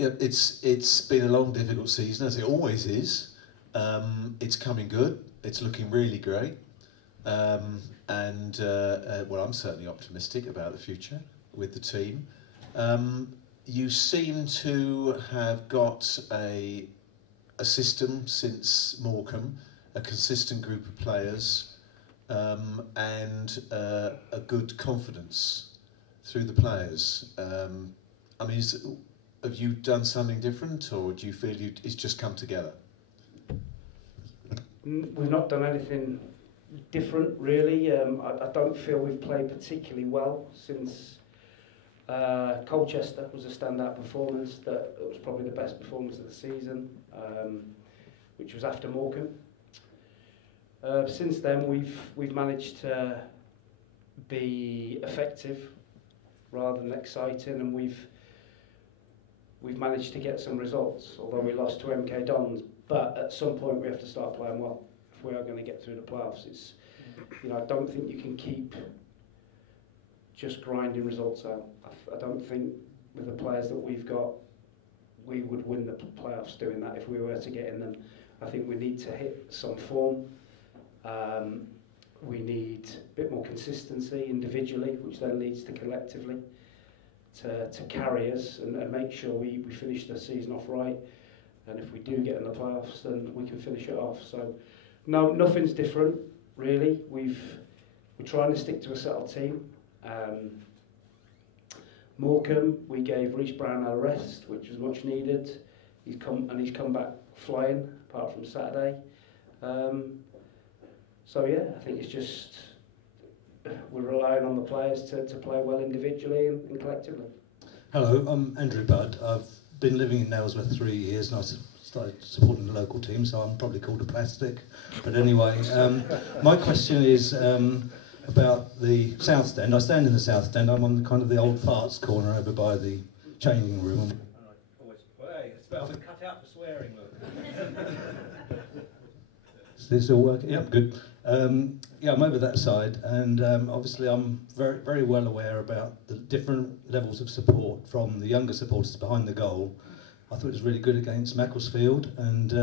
It's been a long, difficult season, as it always is. It's coming good. It's looking really great. Well, I'm certainly optimistic about the future with the team. You seem to have got a system since Morecambe, a consistent group of players, and a good confidence through the players. I mean, have you done something different, or do you feel it's just come together? We've not done anything different, really. I don't feel we've played particularly well since Colchester was a standout performance. That it was probably the best performance of the season, which was after Morecambe. Since then, we've managed to be effective rather than exciting, and we've managed to get some results. Although we lost to MK Dons, but at some point we have to start playing well if we are going to get through the playoffs. It's, I don't think you can keep just grinding results out. I don't think with the players that we've got, we would win the playoffs doing that if we were to get in them. I think we need to hit some form. We need a bit more consistency individually, which then leads to collectively to carry us and make sure we finish the season off right. And if we do get in the playoffs, then we can finish it off. So, no, nothing's different, really. We're trying to stick to a settled team. Morecambe, we gave Reece Brown a rest, which was much needed. He's come back flying, apart from Saturday. So yeah, I think it's just we're relying on the players to play well individually and collectively. Hello, I'm Andrew Budd. I've been living in Nailsworth 3 years, and I started supporting the local team, so I'm probably called a plastic. But anyway, my question is about the South Stand. I stand in the South Stand. I'm on kind of the old farts corner over by the changing room. Hey, it's about to cut out the swearing, look. Is this all working? Yep, good. Yeah, I'm over that side, and obviously I'm very, very well aware about the different levels of support from the younger supporters behind the goal. I thought it was really good against Macclesfield, and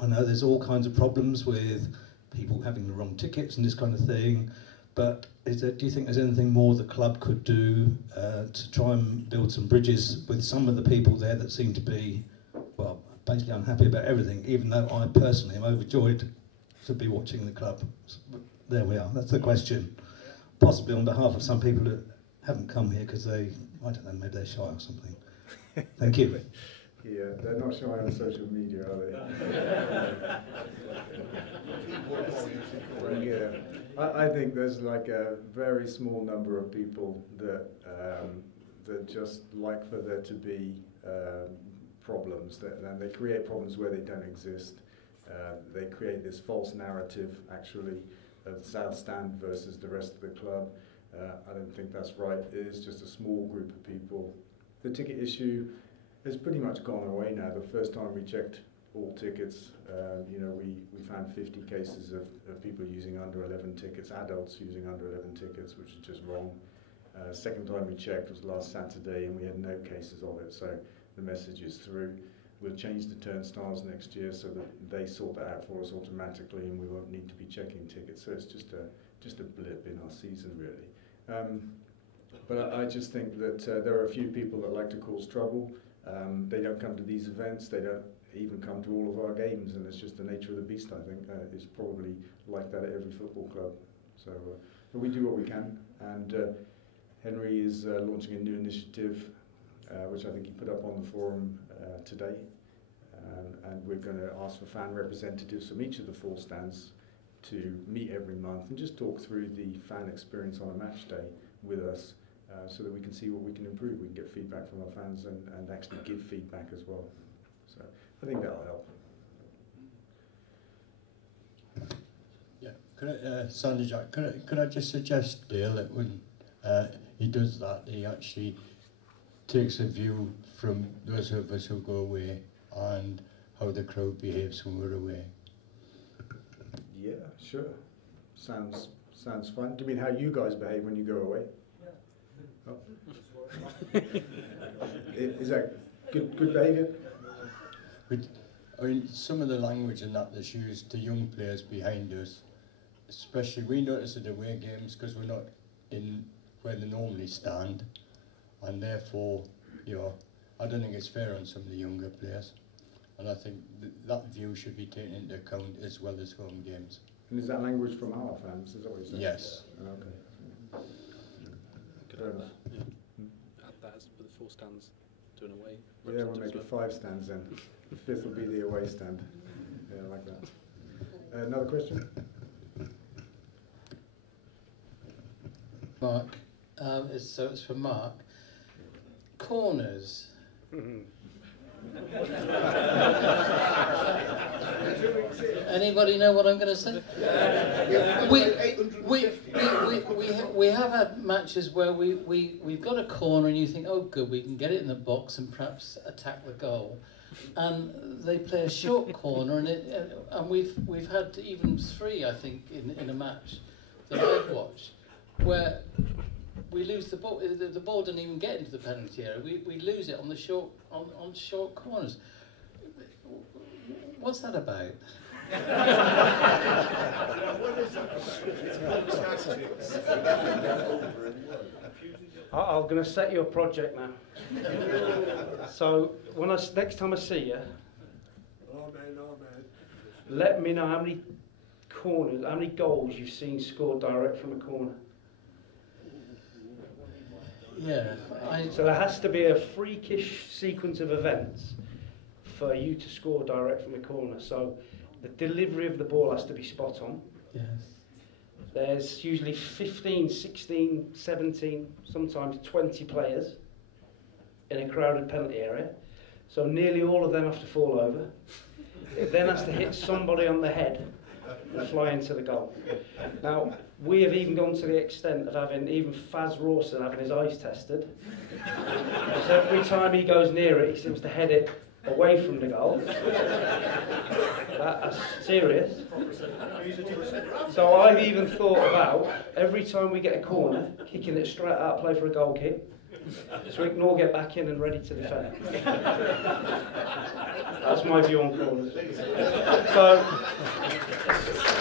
I know there's all kinds of problems with people having the wrong tickets and this kind of thing, but do you think there's anything more the club could do to try and build some bridges with some of the people there that seem to be, well, basically unhappy about everything, even though I personally am overjoyed to be watching the club. There we are, that's the question. Possibly on behalf of some people that haven't come here because they, I don't know, maybe they're shy or something. Thank you. Yeah, they're not shy on social media, are they? Yeah, I think there's like a very small number of people that just like for there to be problems, and they create problems where they don't exist. They create this false narrative, actually, of the South Stand versus the rest of the club. I don't think that's right. It is just a small group of people. The ticket issue has pretty much gone away now. The first time we checked all tickets, we found 50 cases of people using under 11 tickets, adults using under 11 tickets, which is just wrong. Second time we checked was last Saturday, and we had no cases of it, so the message is through. We'll change the turnstiles next year so that they sort that out for us automatically, and we won't need to be checking tickets. So it's just a blip in our season, really. But I just think that there are a few people that like to cause trouble. They don't come to these events. They don't even come to all of our games, and it's just the nature of the beast. I think it's probably like that at every football club. So but we do what we can, and Henry is launching a new initiative, which I think he put up on the forum today, and we're going to ask for fan representatives from each of the 4 stands to meet every month and just talk through the fan experience on a match day with us, so that we can see what we can improve. We can get feedback from our fans and actually give feedback as well. So I think that'll help. Yeah, Sandy Jack, could I just suggest, Dale, that when he does that, he actually takes a view from those of us who go away and how the crowd behaves when we're away. Yeah, sure. Sounds fun. Do you mean how you guys behave when you go away? Yeah. Oh. Is that good behaviour. I mean, some of the language and that's used to young players behind us, especially we notice at away games because we're not in where they normally stand, and therefore, you know, I don't think it's fair on some of the younger players, and I think that view should be taken into account as well as home games. And is that language from our fans? Is that what you're saying? Yes. Okay. Could add that as with the 4 stands to an away. Yeah, we'll make it 5 stands then. The 5th will be the away stand. Yeah, I like that. Another question? Mark, so it's for Mark. Corners. Anybody know what I'm going to say? We have had matches where we've got a corner and you think, oh good, we can get it in the box and perhaps attack the goal, and they play a short corner and we've had even 3, I think, in a match that I've watched where we lose the ball. The ball doesn't even get into the penalty area. We lose it on the short corners. What's that about? I'm going to set you a project now. So when next time I see you, let me know how many corners, how many goals you've seen scored direct from a corner. Yeah. So there has to be a freakish sequence of events for you to score direct from the corner. So the delivery of the ball has to be spot on. Yes. There's usually 15, 16, 17, sometimes 20 players in a crowded penalty area. So nearly all of them have to fall over. It then has to hit somebody on the head and fly into the goal. Now, we have even gone to the extent of having even Faz Rawson having his eyes tested. Because every time he goes near it, he seems to head it away from the goal. That's serious. So I've even thought about, every time we get a corner, kicking it straight out, play for a goal kick, so we can all get back in and ready to defend. That's my view on corners. So,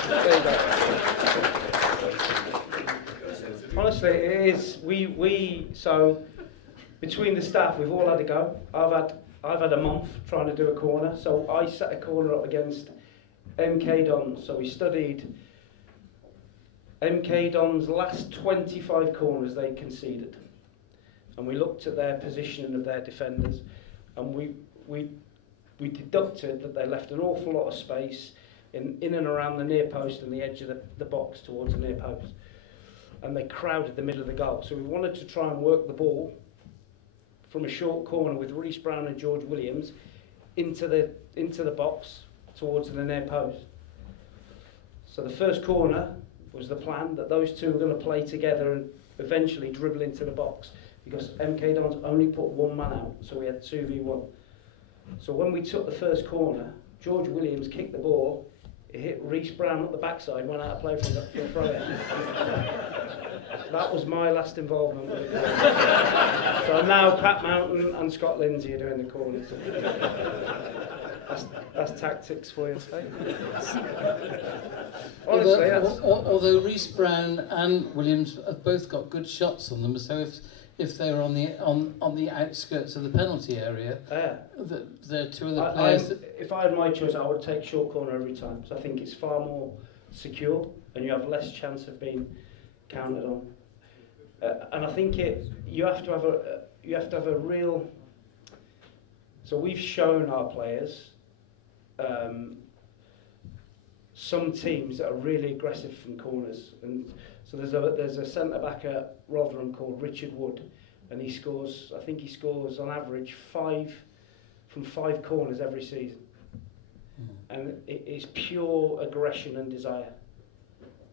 there you go. Honestly, it is. So between the staff, we've all had a go. I've had a month trying to do a corner. So I set a corner up against MK Dons. So we studied MK Dons' last 25 corners they conceded, and we looked at their positioning of their defenders, and we deducted that they left an awful lot of space in and around the near post and the edge of the box towards the near post, and they crowded the middle of the goal. So we wanted to try and work the ball from a short corner with Reece Brown and George Williams into the box towards the near post. So the first corner was the plan, that those two were going to play together and eventually dribble into the box, because MK Dons only put 1 man out, so we had 2v1. So when we took the first corner, George Williams kicked the ball, it hit Reece Brown up the backside, went out of play for a throw-in. That was my last involvement with it. So now Pat Mountain and Scott Lindsay are doing the corners. That's tactics for you. Honestly, although Reece Brown and Williams have both got good shots on them, so if they're on the outskirts of the penalty area, they're 2 of the players. If I had my choice, I would take short corner every time. So I think it's far more secure, and you have less chance of being counted on. And I think you have to have a real. So we've shown our players some teams that are really aggressive from corners, and so there's a centre back at Rotherham called Richard Wood, and he scores on average 5 from 5 corners every season, and it is pure aggression and desire.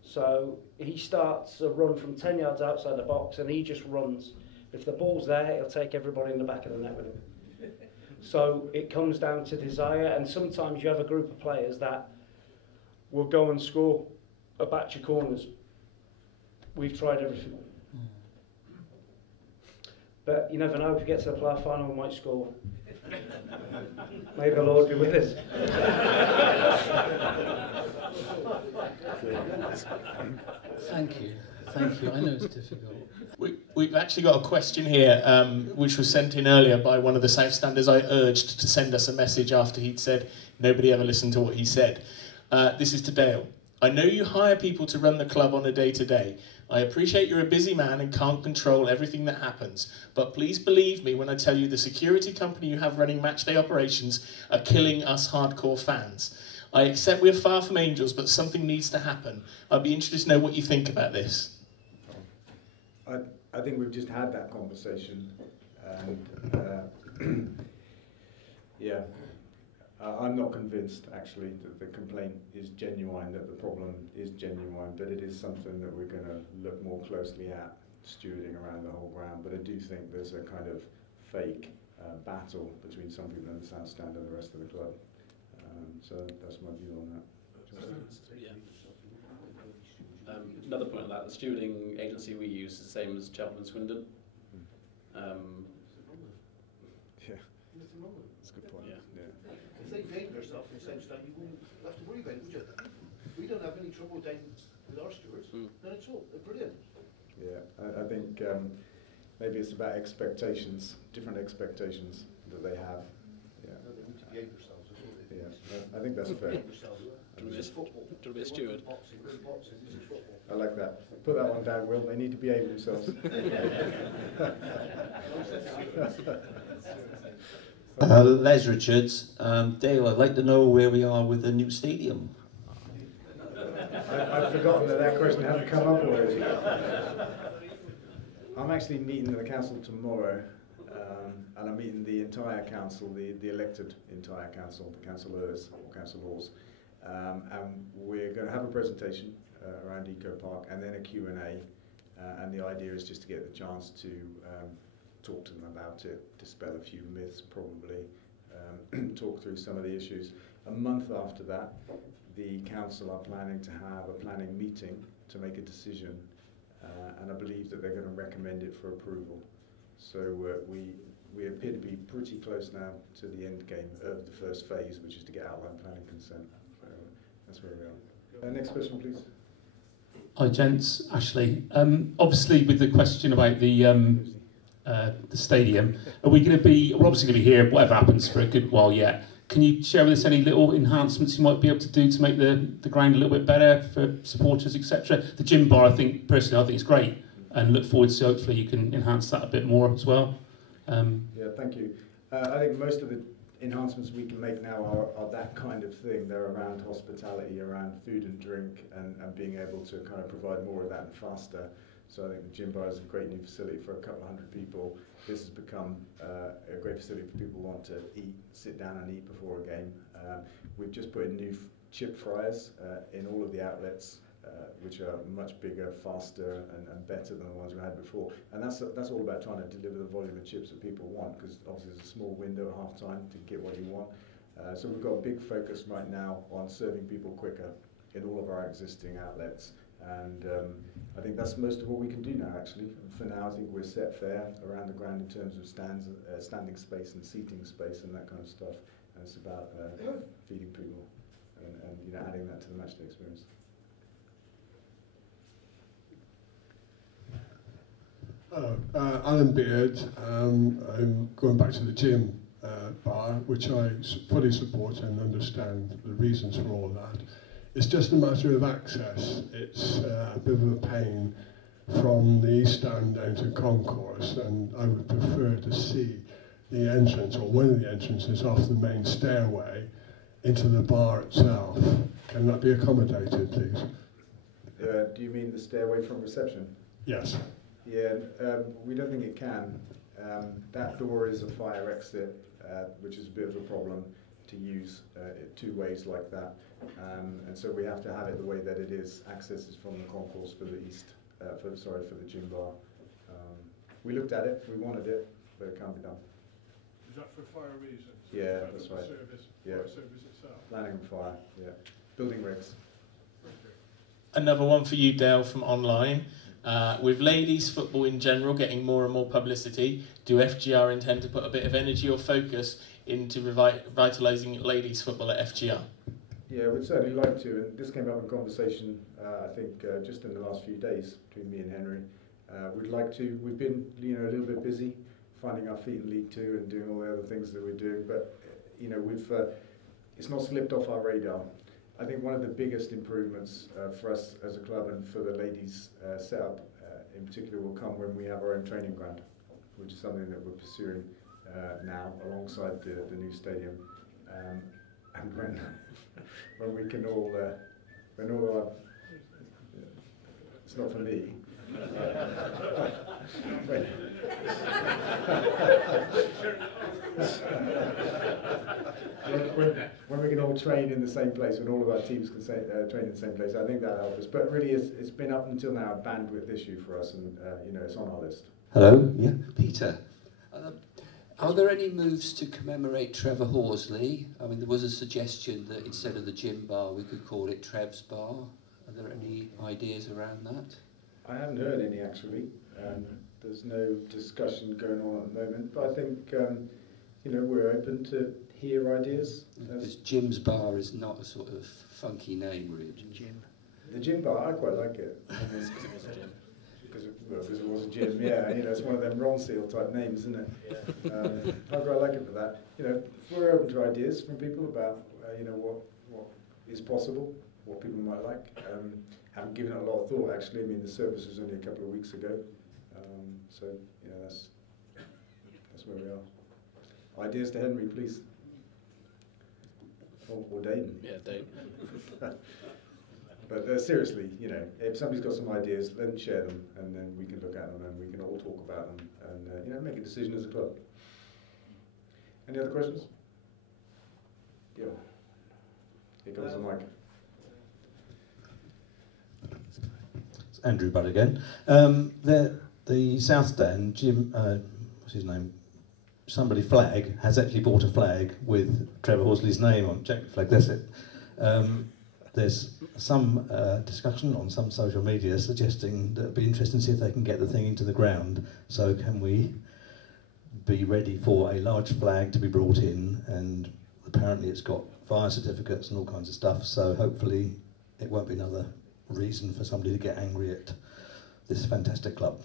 So he starts a run from 10 yards outside the box, and he just runs. If the ball's there, he'll take everybody in the back of the net with him. So it comes down to desire, and sometimes you have a group of players that will go and score a batch of corners. We've tried everything. But you never know, if we get to the playoff final, we might score. May the Lord be with us. Thank you. Thank you. I know it's difficult. We've actually got a question here, which was sent in earlier by one of the South Standers I urged to send us a message after he'd said nobody ever listened to what he said. This is to Dale. I know you hire people to run the club on a day-to-day. I appreciate you're a busy man and can't control everything that happens, but please believe me when I tell you the security company you have running matchday operations are killing us hardcore fans. I accept we're far from angels, but something needs to happen. I'd be interested to know what you think about this. I think we've just had that conversation, and yeah, I'm not convinced actually that the complaint is genuine, that the problem is genuine, but it is something that we're going to look more closely at, stewarding around the whole ground. But I do think there's a kind of fake battle between some people in the South Stand and the rest of the club. So that's my view on that. Yeah. Another point on that, the stewarding agency we use is the same as Cheltenham and Swindon. Yeah, that's a good point. Yeah. If they named themselves in the same stand, you wouldn't have to worry about it, would you? We don't have any trouble down with our stewards. No, it's all. They're brilliant. Yeah, I think maybe it's about expectations, different expectations that they have. Yeah. No, they need to behave themselves. Yeah, I think that's fair. Do you be a steward? I like that. Put that one down, Will. They need to behave themselves. Les Richards. Dale, I'd like to know where we are with the new stadium. I've forgotten that question hadn't come up already. I'm actually meeting the council tomorrow, and I'm meeting the entire council, the elected entire council, the councillors or councillors, and we're going to have a presentation around Eco Park and then a Q&A, and the idea is just to get the chance to talk to them about it, dispel a few myths probably, talk through some of the issues. A month after that, the council are planning to have a planning meeting to make a decision, and I believe that they're going to recommend it for approval. So we appear to be pretty close now to the end game of the first phase, which is to get outline planning consent. So that's where we are. Next question, please. Hi, gents. Ashley. Obviously, with the question about the stadium, are we going to be? We're obviously going to be here, whatever happens, for a good while yet. Can you share with us any little enhancements you might be able to do to make the ground a little bit better for supporters, etc.? The gym bar, I think it's great, and look forward to hopefully you can enhance that a bit more as well. Yeah, thank you. I think most of the enhancements we can make now are that kind of thing. They're around hospitality, around food and drink, and being able to kind of provide more of that and faster. So I think the gym bar is a great new facility for a couple of hundred people. This has become a great facility for people who want to eat, sit down and eat before a game. We've just put in new chip fryers in all of the outlets, which are much bigger, faster, and better than the ones we had before. And that's all about trying to deliver the volume of chips that people want, because obviously there's a small window at half time to get what you want. So we've got a big focus right now on serving people quicker in all of our existing outlets. And I think that's most of what we can do now, actually. For now, I think we're set fair around the ground in terms of standing space and seating space and that kind of stuff. And it's about feeding people and adding that to the matchday experience. Alan Beard. I'm going back to the gym bar, which I fully support and understand the reasons for all that. It's just a matter of access. It's a bit of a pain from the East Stand down to Concourse, and I would prefer to see the entrance, or one of the entrances, off the main stairway into the bar itself. Can that be accommodated, please? Do you mean the stairway from reception? Yes. Yeah, we don't think it can. That door is a fire exit, which is a bit of a problem to use two ways like that. And so we have to have it the way that it is. Access is from the concourse for the east, for the gym bar. We looked at it, we wanted it, but it can't be done. Is that for fire reasons? Yeah, that's right. Service, yeah. fire service itself. Planning and fire, yeah. Building regs. Another one for you, Dale, from online. With ladies football in general getting more and more publicity, do FGR intend to put a bit of energy or focus into revitalising ladies football at FGR? Yeah, we'd certainly like to, and this came up in conversation, I think, just in the last few days between me and Henry. We'd like to. We've been, a little bit busy finding our feet in League Two and doing all the other things that we're doing, but it's not slipped off our radar. I think one of the biggest improvements for us as a club and for the ladies setup in particular will come when we have our own training ground, which is something that we're pursuing now alongside the new stadium, and when we can all when all our, it's not for me. When we can all train in the same place, when all of our teams can train in the same place, I think that'll help us. But really, it's been up until now a bandwidth issue for us, and it's on our list. Hello, yeah, Peter. Are there any moves to commemorate Trevor Bosley? I mean, there was a suggestion that instead of the gym bar, we could call it Trev's Bar. Are there any ideas around that? I haven't heard any, actually. There's no discussion going on at the moment, but I think we're open to hear ideas. Because Jim's Bar is not a sort of funky name, really. Gym. The gym bar, I quite like it. Because it was a gym, yeah. It's one of them Ronseal type names, isn't it? I quite like it for that. We're open to ideas from people about what is possible, what people might like. Haven't given it a lot of thought, actually. I mean, the service was only a couple of weeks ago, so that's where we are. Ideas to Henry, please. Or Dayton. Yeah, Dayton. But seriously, if somebody's got some ideas, then share them, and then we can look at them, and we can all talk about them, and make a decision as a club. Any other questions? Yeah. Here comes the mic. It's Andrew Budd again. The South Stand, Jim, what's his name? Somebody Flag has actually bought a flag with Trevor Bosley's name on. Jack Flag, that's it. There's some discussion on some social media suggesting that it'd be interesting to see if they can get the thing into the ground. So can we be ready for a large flag to be brought in? And apparently it's got fire certificates and all kinds of stuff. So hopefully it won't be another reason for somebody to get angry at this fantastic club.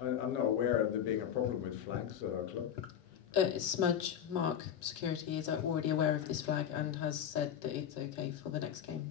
I'm not aware of there being a problem with flags at our club. Smudge Mark Security is already aware of this flag and has said that it's okay for the next game.